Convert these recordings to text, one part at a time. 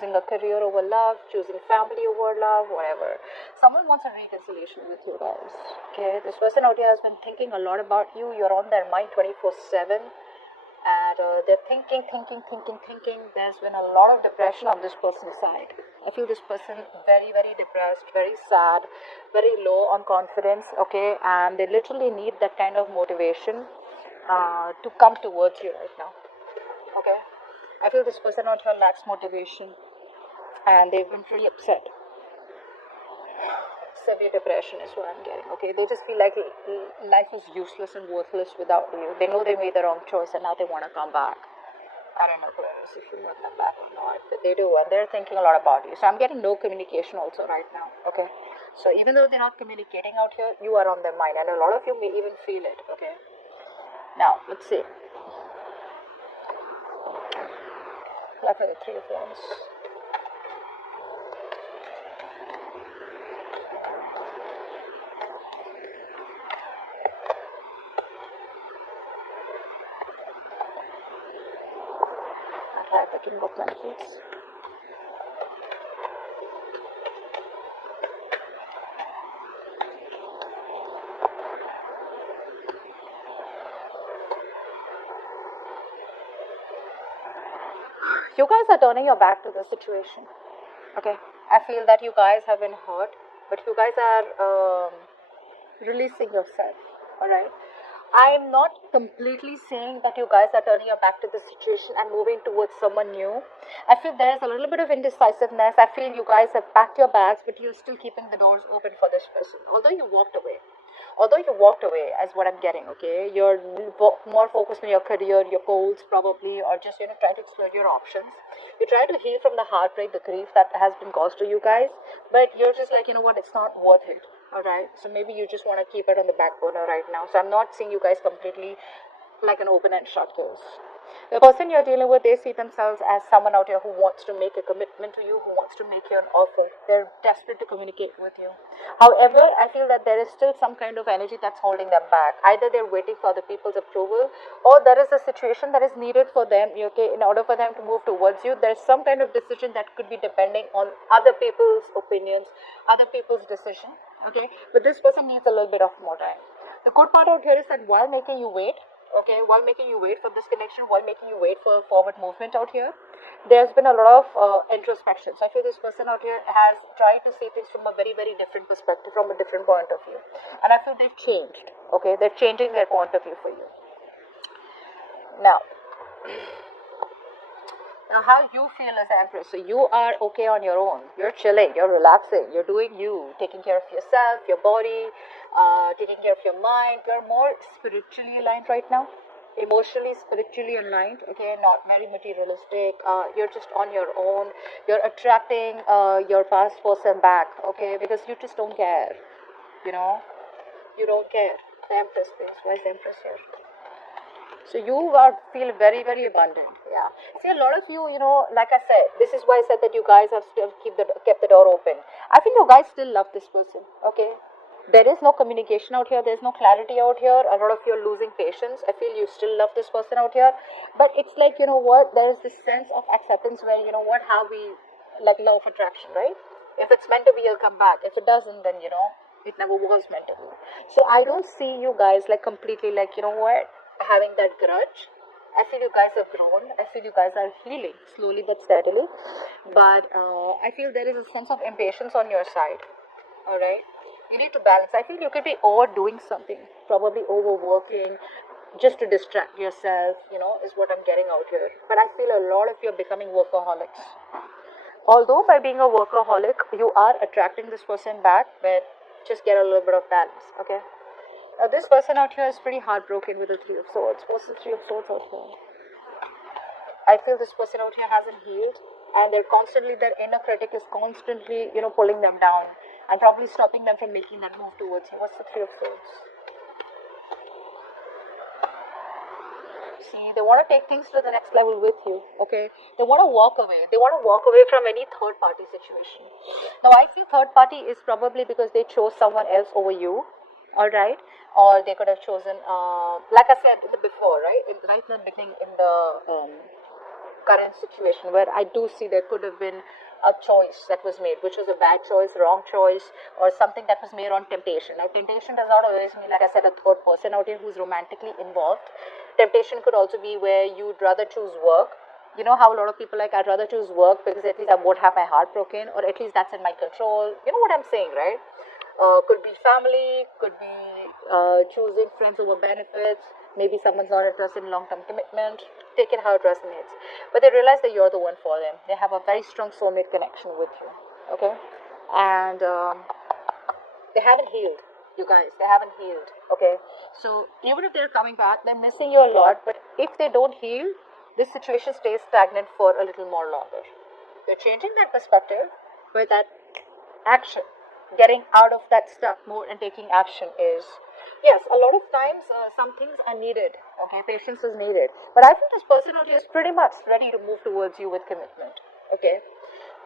choosing a career over love, choosing family over love, whatever. Someone wants a reconciliation with you guys. Okay, this person out here has been thinking a lot about you. You're on their mind 24/7. And they're thinking. There's been a lot of depression on this person's side. I feel this person very, very depressed, very sad, very low on confidence, okay, and they literally need that kind of motivation to come towards you right now, okay. I feel this person out here lacks motivation, and they've been pretty upset. Severe depression is what I'm getting, okay. They just feel like life is useless and worthless without you. They know they made the wrong choice and now they want to come back. I don't know, Aquarius, if you want them back or not, but they do, and they're thinking a lot about you. So I'm getting no communication also right now, okay. So even though they're not communicating out here, you are on their mind, and a lot of you may even feel it, okay. Now let's see. Like for the Three of Wands. The King of Pentacles. You guys are turning your back to the situation. Okay, I feel that you guys have been hurt, but you guys are releasing yourself. Alright. I'm not completely saying that you guys are turning your back to the situation and moving towards someone new. I feel there's a little bit of indecisiveness. I feel you guys have packed your bags, but you're still keeping the doors open for this person. Although you walked away, as what I'm getting, okay? You're more focused on your career, your goals probably, or just, trying to explore your options. You're trying to heal from the heartbreak, the grief that has been caused to you guys, but you're just like, you know what, it's not worth it. Alright, so maybe you just want to keep it on the back burner right now. So I'm not seeing you guys completely like an open and shut case. The person you're dealing with, they see themselves as someone out here who wants to make a commitment to you, who wants to make you an offer. They're desperate to communicate with you. However, I feel that there is still some kind of energy that's holding them back. Either they're waiting for other people's approval, or there is a situation that is needed for them, okay, in order for them to move towards you. There's some kind of decision that could be depending on other people's opinions, other people's decision, okay. But this person needs a little bit of more time. The good part out here is that while making you wait, okay, while making you wait for this connection, while making you wait for forward movement out here, there's been a lot of introspection. So I feel this person out here has tried to see things from a very, very different perspective, from a different point of view. And I feel they've changed, okay, they're changing their point of view for you. Now how you feel as Empress. So you are okay on your own. You're chilling, you're relaxing, you're doing you, taking care of yourself, your body, taking care of your mind. You're more spiritually aligned right now, emotionally, spiritually aligned, okay, not very materialistic. You're just on your own. You're attracting your past person back, okay, because you just don't care, you don't care. The Empress things. Why is the Empress here? So you feel very, very abundant. Yeah. See, a lot of you, like I said, this is why I said that you guys have still kept the door open. I think you guys still love this person. Okay. There is no communication out here. There's no clarity out here. A lot of you are losing patience. I feel you still love this person out here. But it's like, there is this sense of acceptance where, how we, like law of attraction, right? If it's meant to be, you'll come back. If it doesn't, then, it never was meant to be. So I don't see you guys like completely like, having that grudge. I feel you guys have grown. I feel you guys are healing slowly but steadily. But I feel there is a sense of impatience on your side. Alright? You need to balance. I feel you could be overdoing something. Probably overworking just to distract yourself, is what I'm getting out here. But I feel a lot of you are becoming workaholics. Although by being a workaholic, you are attracting this person back, but just get a little bit of balance, okay? Now this person out here is pretty heartbroken with the Three of Swords. What's the Three of Swords out here? I feel this person out here hasn't healed, and their inner critic is constantly, pulling them down and probably stopping them from making that move towards you. What's the Three of Swords? See, they want to take things to the next level with you, okay? They want to walk away. They want to walk away from any third-party situation. Now, I feel third party is probably because they chose someone else over you, alright? Or they could have chosen, like I said before, right? Right in the beginning, in the current situation where I do see there could have been a choice that was made, which was a bad choice, wrong choice, or something that was made on temptation. Now, temptation does not always mean, like I said, a third person out here who's romantically involved. Temptation could also be where you'd rather choose work. You know how a lot of people like, I'd rather choose work because at least I won't have my heart broken, or at least that's in my control. You know what I'm saying, right? Could be family, could be choosing friends over benefits. Maybe someone's not interested in long-term commitment. Take it how it resonates. But they realize that you're the one for them. They have a very strong soulmate connection with you. Okay? And they haven't healed. You guys, they haven't healed. Okay? So even if they're coming back, they're missing you a lot. But if they don't heal, this situation stays stagnant for a little more longer. They're changing that perspective, but that action, getting out of that stuck mode and taking action is, yes, a lot of times some things are needed. Okay, patience is needed. But I think this person out here is pretty much ready to move towards you with commitment. Okay,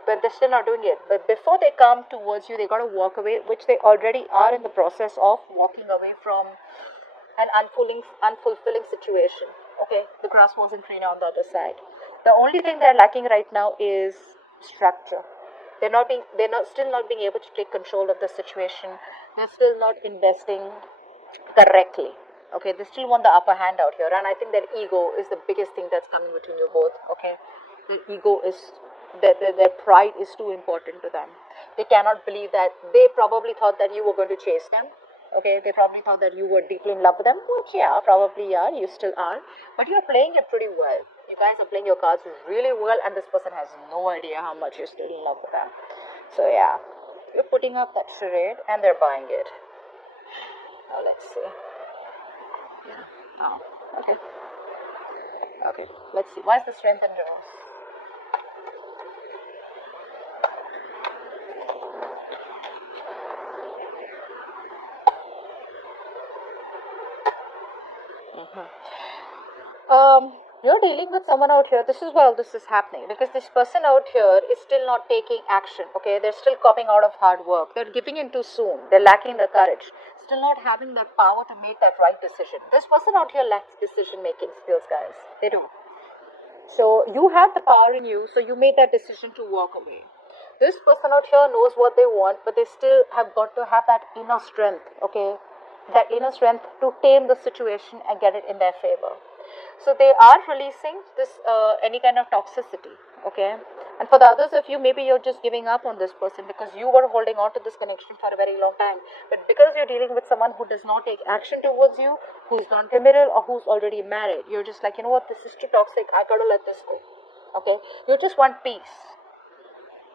but they're still not doing it. But before they come towards you, they got to walk away, which they already are in the process of walking away from an unfulfilling situation. Okay, the grass wasn't greener on the other side. The only thing they're lacking right now is structure. Still not being able to take control of the situation. They're still not investing correctly. Okay, they still want the upper hand out here, and I think their ego is the biggest thing that's coming between you both. Okay, their ego is their pride is too important to them. They cannot believe that they probably thought that you were going to chase them. Okay, they probably thought that you were deeply in love with them, which, yeah, probably are, you still are, but you're playing it pretty well. You guys are playing your cards really well, and this person has no idea how much you're still in love with them. So yeah, you're putting up that charade and they're buying it. Now let's see. Yeah. Oh, okay. Okay, let's see. Why is the strength in reverse? You're dealing with someone out here. This is why all this is happening, because this person out here is still not taking action. Okay, they're still copping out of hard work. They're giving in too soon. They're lacking the courage. Still not having that power to make that right decision. This person out here lacks decision making skills, guys. They do. So you have the power in you. So you made that decision to walk away. This person out here knows what they want, but they still have got to have that inner strength. Okay, that inner strength to tame the situation and get it in their favor. So they are releasing this any kind of toxicity. Okay, and for the others of you, maybe you're just giving up on this person because you were holding on to this connection for a very long time, but because you're dealing with someone who does not take action towards you, who's non-committal, or who's already married, you're just like, you know what, this is too toxic, I gotta let this go. Okay, you just want peace,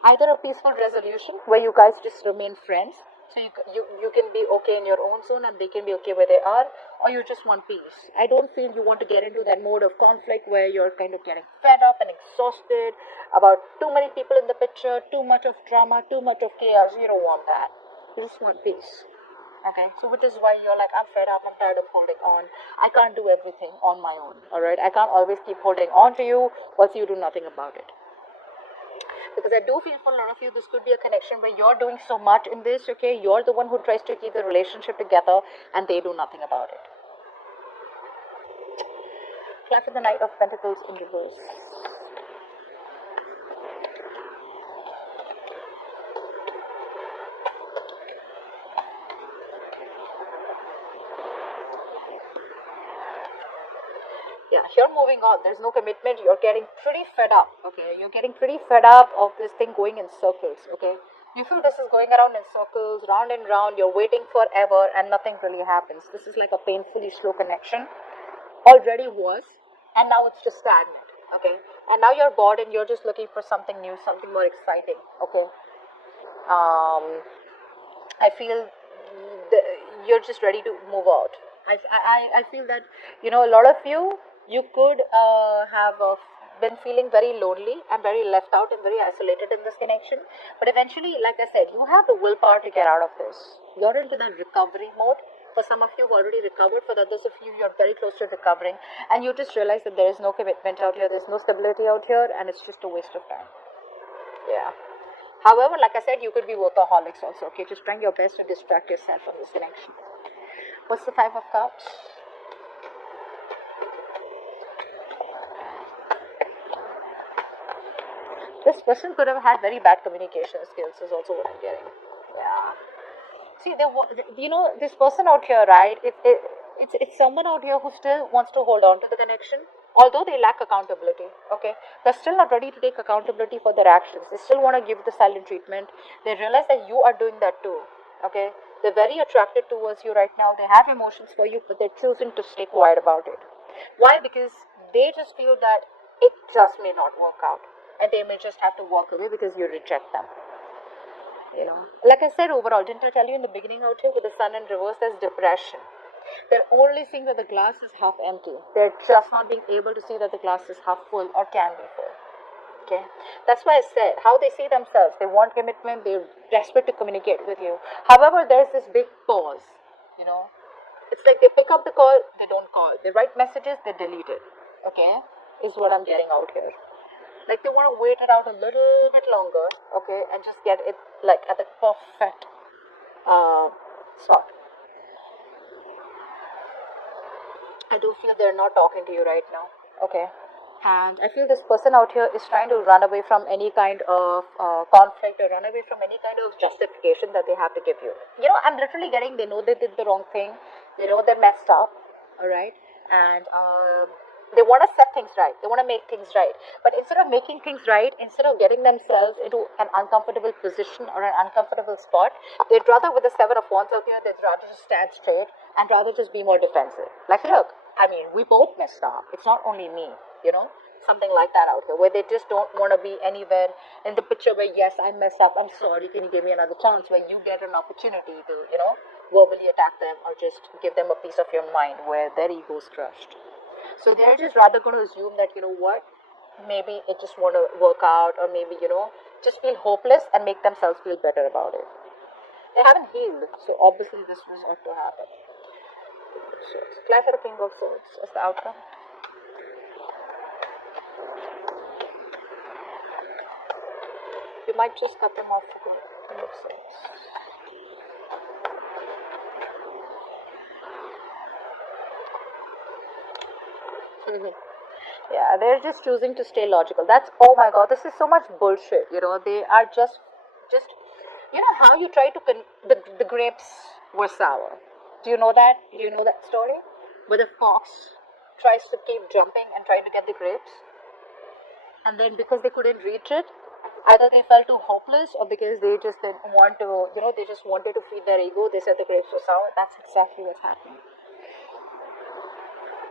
either a peaceful resolution where you guys just remain friends, so you can be okay in your own zone and they can be okay where they are, or you just want peace. I don't feel you want to get into that mode of conflict where you're kind of getting fed up and exhausted about too many people in the picture, too much of drama, too much of chaos. You don't want that. You just want peace. Okay, so which is why you're like, I'm fed up, I'm tired of holding on. I can't do everything on my own. Alright, I can't always keep holding on to you whilst you do nothing about it. Because I do feel for a lot of you, this could be a connection where you're doing so much in this, okay? You're the one who tries to keep the relationship together and they do nothing about it. Clap for the Knight of Pentacles in reverse. Yeah, you're moving on. There's no commitment. You're getting pretty fed up. Okay, you're getting pretty fed up of this thing going in circles. Okay, you feel this is going around in circles, round and round. You're waiting forever, and nothing really happens. This is like a painfully slow connection. Already was, and now it's just stagnant. Okay, and now you're bored, and you're just looking for something new, something more exciting. Okay, I feel you're just ready to move out. I feel that, you know, a lot of you could have been feeling very lonely and very left out and very isolated in this connection. But eventually, like I said, you have the willpower to get out of this. You're into that recovery mode. For some of you who've already recovered, for the others of you, you're very close to recovering, and you just realize that there is no commitment out here, there's no stability out here, and it's just a waste of time. Yeah. However, like I said, you could be workaholics also. Okay, just trying your best to distract yourself from this connection. What's the Five of Cups? this person could have had very bad communication skills is also what I'm getting. Yeah. See, this person out here, right? It's someone out here who still wants to hold on to the connection, although they lack accountability. Okay, they're still not ready to take accountability for their actions. They still want to give the silent treatment. They realize that you are doing that too. Okay, they're very attracted towards you right now. They have emotions for you, but they're choosing to stay quiet about it. Why? Because they just feel that it just may not work out, and they may just have to walk away because you reject them. Like I said, overall, didn't I tell you in the beginning out here with the sun in reverse, there's depression. They're only seeing that the glass is half empty. They're just not being able to see that the glass is half full or can be full. Okay, that's why I said how they see themselves. They want commitment. They're desperate to communicate with you. However, there's this big pause. It's like they pick up the call, they don't call. They write messages, they delete it. Okay, is what I'm getting out here. Like they want to wait it out a little bit longer, okay, and just get it like at the perfect spot. I do feel they're not talking to you right now, okay, and I feel this person out here is trying to run away from any kind of conflict or run away from any kind of justification that they have to give you. I'm literally getting they know they did the wrong thing, they know they're messed up, all right, and they want to set things right. They want to make things right. But instead of making things right, instead of getting themselves into an uncomfortable position or an uncomfortable spot, they'd rather, with the Seven of Wands out here, they'd rather just stand straight and rather just be more defensive. Like, look, we both messed up. It's not only me, something like that out here, where they just don't want to be anywhere in the picture where, yes, I messed up, I'm sorry, can you give me another chance, where you get an opportunity to, verbally attack them or just give them a piece of your mind where their ego is crushed. So they're just rather going to assume that, maybe it just won't work out, or maybe, just feel hopeless and make themselves feel better about it. They haven't healed, so obviously this was not to happen. So, Clash of the King of Swords is the outcome. You might just cut them off for good. King of Swords. Yeah, they're just choosing to stay logical. That's, oh my god, this is so much bullshit. They are just how you try to the grapes were sour. Do you know that? Do you know that story where the fox tries to keep jumping and trying to get the grapes, and then because they couldn't reach it, either they felt too hopeless or because they just didn't want to, they just wanted to feed their ego. They said the grapes were sour. That's exactly what's happening.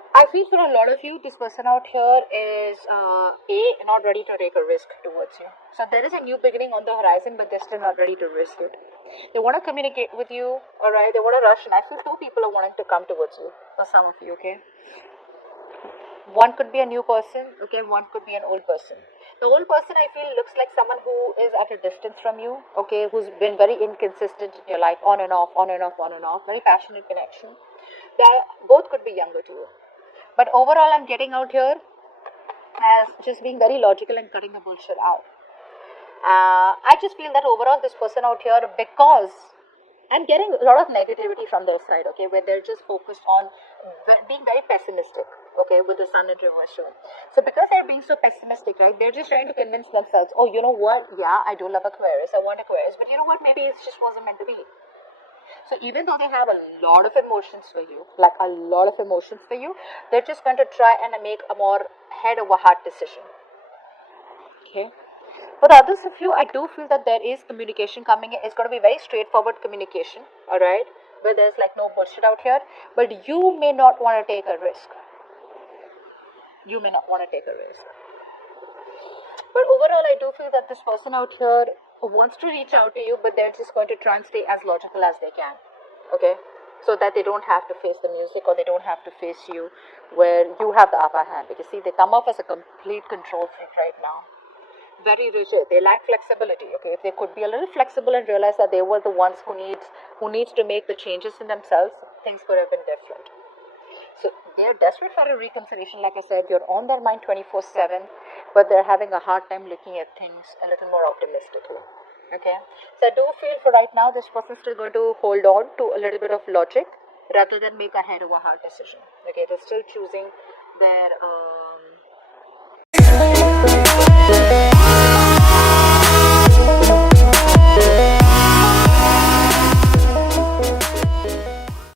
I feel for a lot of you, this person out here is not ready to take a risk towards you. So there is a new beginning on the horizon, but they're still not ready to risk it. They want to communicate with you, alright? They want to rush, and I feel two people are wanting to come towards you, for some of you, okay? One could be a new person, okay? One could be an old person. The old person, I feel, looks like someone who is at a distance from you, okay? Who's been very inconsistent in your life, on and off, on and off, on and off. Very passionate connection. They both could be younger to you. But overall, I'm getting out here as just being very logical and cutting the bullshit out. I just feel that overall, this person out here, because I'm getting a lot of negativity from their side, okay, where they're just focused on being very pessimistic, okay, with the sun in reverse. So because they're being so pessimistic, right, they're just trying to convince themselves, oh, you know what, yeah, I do love Aquarius, I want Aquarius, but you know what, maybe it just wasn't meant to be. So even though they have a lot of emotions for you, they're just going to try and make a more head over heart decision. Okay. For the others of you, I do feel that there is communication coming in. It's going to be very straightforward communication, alright, where there's like no bullshit out here. But you may not want to take a risk. But overall, I do feel that this person out here wants to reach out to you, but they're just going to try and stay as logical as they can, okay, so that they don't have to face the music, or they don't have to face you where you have the upper hand. Because see, they come off as a complete control freak right now, very rigid. They lack flexibility, okay. If they could be a little flexible and realize that they were the ones who needs to make the changes in themselves, things could have been different. So they're desperate for a reconciliation. Like I said, you're on their mind 24/7, but they're having a hard time looking at things a little more optimistically. Okay, so I do feel for right now, this person's still going to hold on to a little bit of logic rather than make a head over heart decision. Okay, they're still choosing their